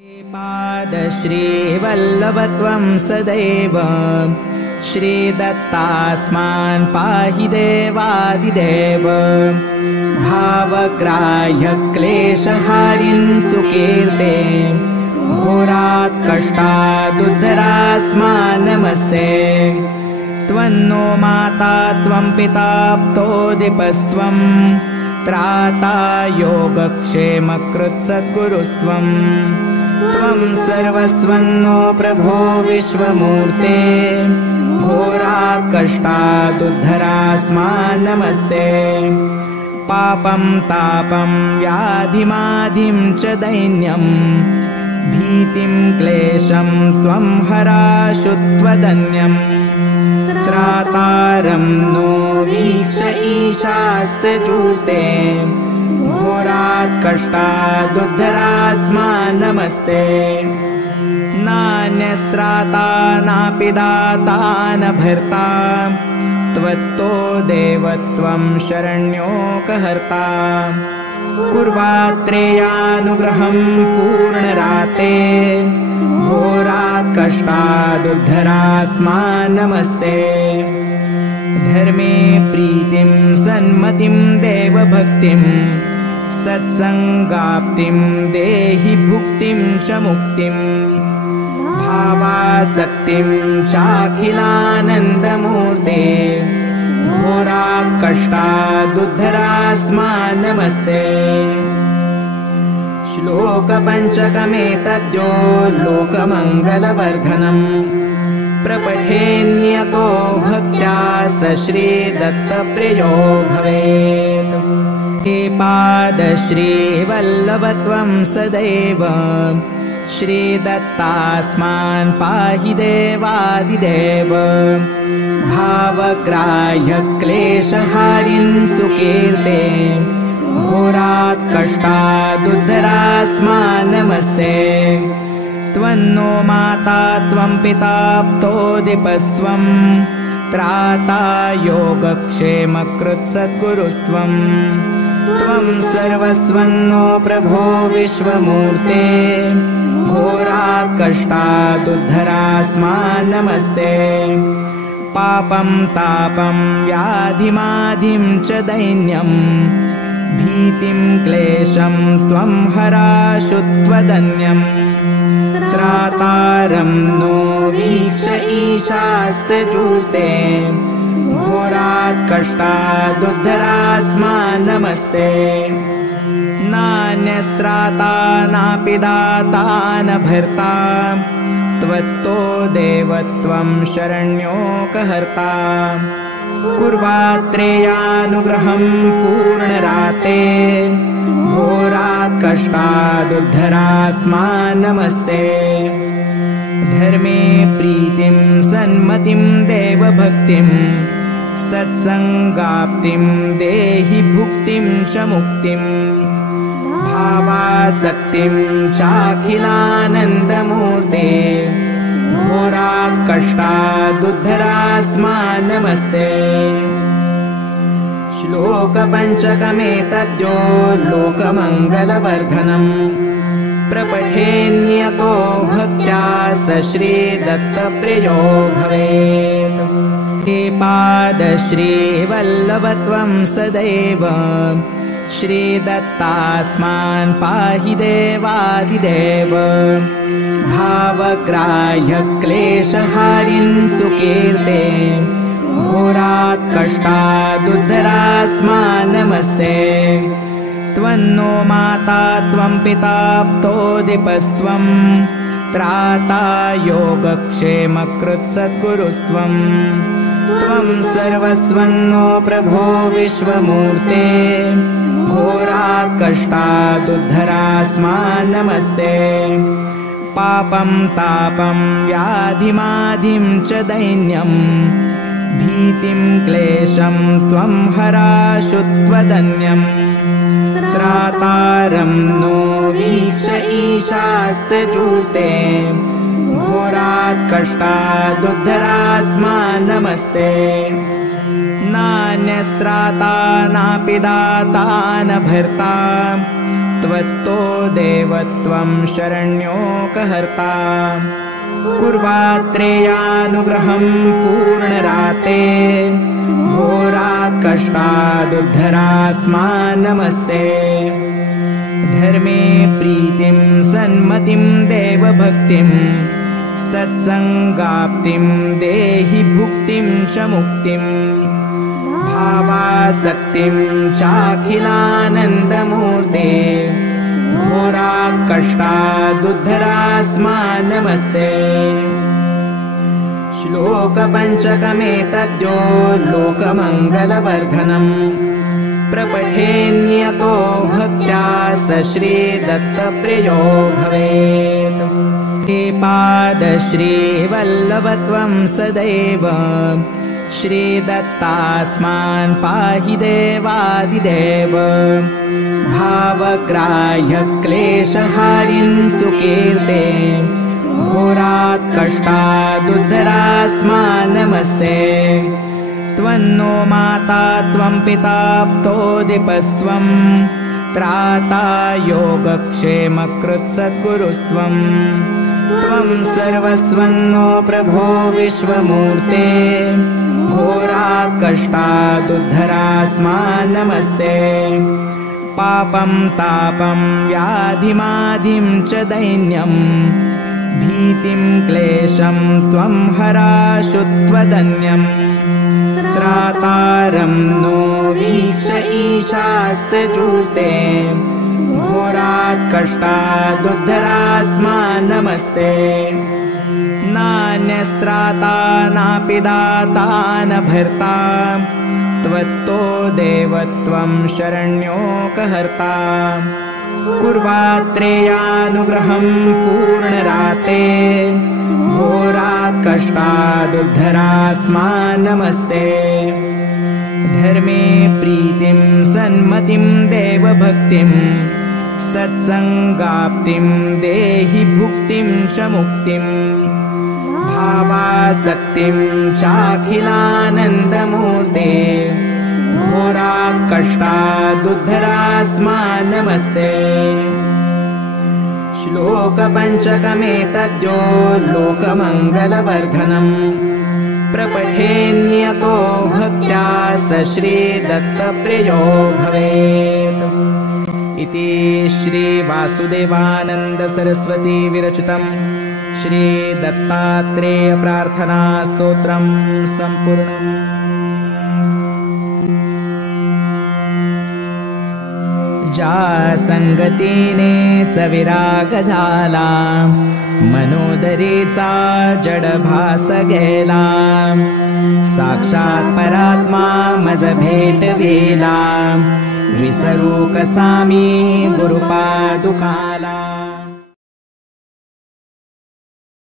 पादश्रीवल्लभत्वं सदैव श्रीदत्तास्मान् पाहि देवादिदेव भावग्राह्य क्लेशहारिन् सुकीर्ते घोरात् कष्टादुद्धरास्मान् नमस्ते त्वन्नो माता त्वं पिता प्तोदिपस्त्वं त्राता योगक्षेमकृत् सद्गुरुस्त्वम् त्वं सर्वस्वन्नो प्रभो विश्वमूर्ते घोरात् कष्टादुद्धरास्मान् नमस्ते पापं तापं व्याधिमाधिं च दैन्यं भीतिं क्लेशं त्वं हराशु त्वदन्यं त्रातारं नो वीक्ष ईशास्त्रजूते घोरात् कष्टादुद्धरास्मान् नमस्ते नान्यस्त्राता नापि दाता न भर्ता त्वत्तो देवत्वं शरण्योकहर्ता कुर्वात्रेयानुग्रहं पूर्णराते घोरात् कष्टादुद्धरास्मान् नमस्ते धर्मे प्रीतिं सन्मतिं देवभक्तिं सत्संगाप्तिं देहि भुक्तिं च मुक्तिं भावासक्तिं चाखिलानन्दमूर्ते घोरात् कष्टादुद्धरास्मान् नमस्ते श्लोकपञ्चकमेतद्यो लोकमङ्गलवर्धनम् प्रपठेन्यतो भक्त्या स श्रीदत्तप्रियो भवेत् हे पादश्रीवल्लभत्वं सदैव श्रीदत्तास्मान् पाहि देवादिदेव भावग्राह्य क्लेशहारिन् सुकीर्ते घोरात् कष्टादुद्धरास्मान् नमस्ते त्वन्नो माता त्वं पिता प्तोदिपस्त्वं त्राता योगक्षेमकृत् सद्गुरुस्त्वं त्वं सर्वस्वन्नो प्रभो विश्वमूर्ते घोरात् कष्टादुद्धरास्मान् नमस्ते पापं तापं व्याधिमाधिं च दैन्यं भीतिं क्लेशं त्वं हराशु त्वदन्यं त्रातारं नो वीक्ष ईशास्त्रजूते घोरात् कष्टादुद्धरास्मान् नमस्ते नान्यस्त्राता नापि दाता न भर्ता त्वत्तो देवत्वं शरण्योकहर्ता कुर्वात्रेयानुग्रहं पूर्णराते घोरात् कष्टादुद्धरास्मान् नमस्ते धर्मे प्रीतिं सन्मतिं देवभक्तिं सत्संगाप्तिं देहि भुक्तिं च मुक्तिं भावासक्तिं चाखिलानन्दमूर्ते घोरात् कष्टादुद्धरास्मान् नमस्ते श्लोकपञ्चकमेतद्यो लोकमङ्गलवर्धनम् प्रपठेन्यतो भक्त्या स श्रीदत्तप्रियो भवेत् हे पादश्रीवल्लभत्वं सदैव श्रीदत्तास्मान् पाहि देवादिदेव भावग्राह्य क्लेशहारिन् सुकीर्ते घोरात् कष्टादुद्धरास्मान् नमस्ते त्वन्नो माता त्वं पिता प्तोदिपस्त्वं त्राता योगक्षेमकृत् सद्गुरुस्त्वं त्वं सर्वस्वन्नो प्रभो विश्वमूर्ते घोरात् कष्टादुद्धरास्मान् नमस्ते पापं तापं व्याधिमाधिं च दैन्यं भीतिं क्लेशं त्वं हराशु त्वदन्यं त्रातारं नो वीक्ष ईशास्त्रजूते घोरात् कष्टादुद्धरास्मान् नमस्ते नान्यस्त्राता नापि दाता न भर्ता त्वत्तो देवत्वं शरण्योकहर्ता कुर्वात्रेयानुग्रहं पूर्णराते होराकष्टादुद्धरास्मान् नमस्ते धर्मे प्रीतिं सन्मतिं देवभक्तिं सत्सङ्गाप्तिं देहि भुक्तिं च मुक्तिं भावासक्तिं चाखिलानन्दमूर्ते होराकष्टादुद्धरास्मान् नमस्ते श्लोकपञ्चकमेतद्यो लोकमङ्गलवर्धनम् प्रपठेन्यतो भक्त्या स श्रीदत्तप्रियो भवेत् हे पादश्रीवल्लभत्वं सदैव श्रीदत्तास्मान् पाहि देवादिदेव भावग्राह्य क्लेशहारिं सुकीर्ते होराकष्टादुद्धरास्मान् नमस्ते त्वन्नो माता त्वं पिता प्तोदिपस्त्वं त्राता योगक्षेमकृत्सद्गुरुस्त्वं त्वं सर्वस्वन्नो प्रभो विश्वमूर्ते होराकष्टादुद्धरास्मान् नमस्ते पापं तापं व्याधिमाधिं च दैन्यं भीतिं क्लेशं त्वं हराशु त्वदन्यम् त्रातारं नो वीक्ष ईशास्तजूते होराकष्टादुद्धरास्मान् नमस्ते नान्यस्त्राता नापि दाता न भर्ता त्वत्तो देवत्वं शरण्योकहर्ता कुर्वात्रेयानुग्रहं पूर्णराते होराकष्टादुद्धरास्मान् नमस्ते धर्मे प्रीतिं सन्मतिं देवभक्तिं सत्सङ्गाप्तिं देहि भुक्तिं च मुक्तिं भावासक्तिं चाखिलानन्दमूर्ते होराकष्टादुद्धरास्मान् नमस्ते श्लोकपञ्चकमेतद्यो लोकमङ्गलवर्धनम् प्रपठेन्यतो भक्त्या स श्रीदत्तप्रियो भवेत् इति श्रीवासुदेवानन्दसरस्वती विरचितं श्रीदत्तात्रेयप्रार्थनास्तोत्रं सम्पूर्णम् जा संगतीने सविराग झाला मनोदरीचा जडभास गेला साक्षात परात्मा मज भेट वेला विसरू कसा मी गुरुपादुकाला।